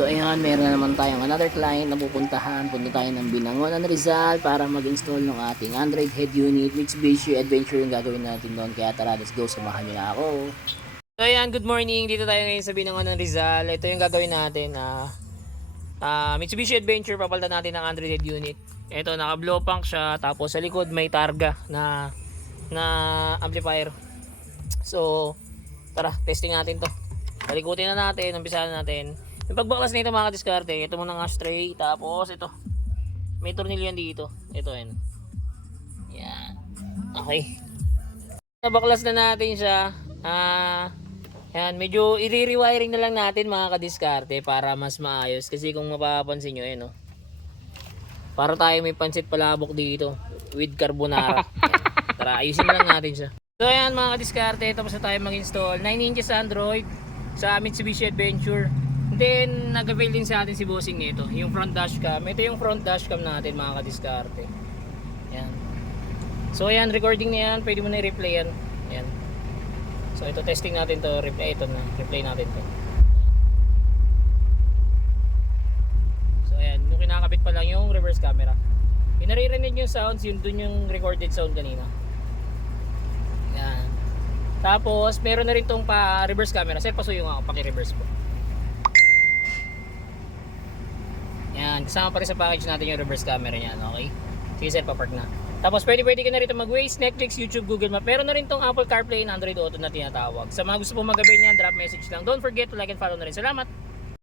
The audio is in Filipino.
So ayan, meron na naman tayong another client na pupuntahan. Punta tayo ng Binangonan, Rizal para mag-install ng ating Android head unit. Mitsubishi Adventure yung gagawin natin doon. Kaya tara, let's go, samahan nyo na ako. So ayan, good morning. Dito tayo ngayon sa Binangonan, Rizal. Ito yung gagawin natin. Mitsubishi Adventure, papalitan natin ng Android head unit. Ito, naka-blow punk siya. Tapos sa likod may targa na amplifier. So tara, testing natin to. Palikutin na natin, umpisahan natin. Yung pagbaklas nito mga kadiskarte, ito muna nga stray, tapos ito. May tornilyo yan dito. Ito yan. Yan. Okay. Nabaklas na natin siya. Yan, medyo i-rewiring na lang natin mga kadiskarte para mas maayos. Kasi kung mapapansin nyo, no? Para tayo may pansit palabok dito with carbonara. Yan. Tara, ayusin na lang natin siya. So ayan mga kadiskarte, tapos na tayo mag-install 9 inches Android sa Mitsubishi Adventure. Then nag-avail din sa atin si bossing nito, yung front dashcam. Ito yung front dashcam natin mga kadiskarte. Yan. So ayan, recording na yan, pwede mo na i-replay yan. Yan. So ito, testing natin to, replay ito na, replay natin to. So ayan, yung kinakabit pa lang yung reverse camera. Yung naririnig yung sounds, yun dun yung recorded sound kanina. Yan. Tapos meron na rin tong pa reverse camera. Sir, pasuyo nga ako, paki-reverse po. Yan, kasama pa rin sa package natin yung reverse camera niyan, okay? Sige sir, papark na. Tapos pwede ka na rito mag-Waze, Netflix, YouTube, Google Map. Meron na rin tong Apple CarPlay and Android Auto na tinatawag. Sa mga gusto pong mag-avail niyan, drop message lang. Don't forget to like and follow na rin. Salamat!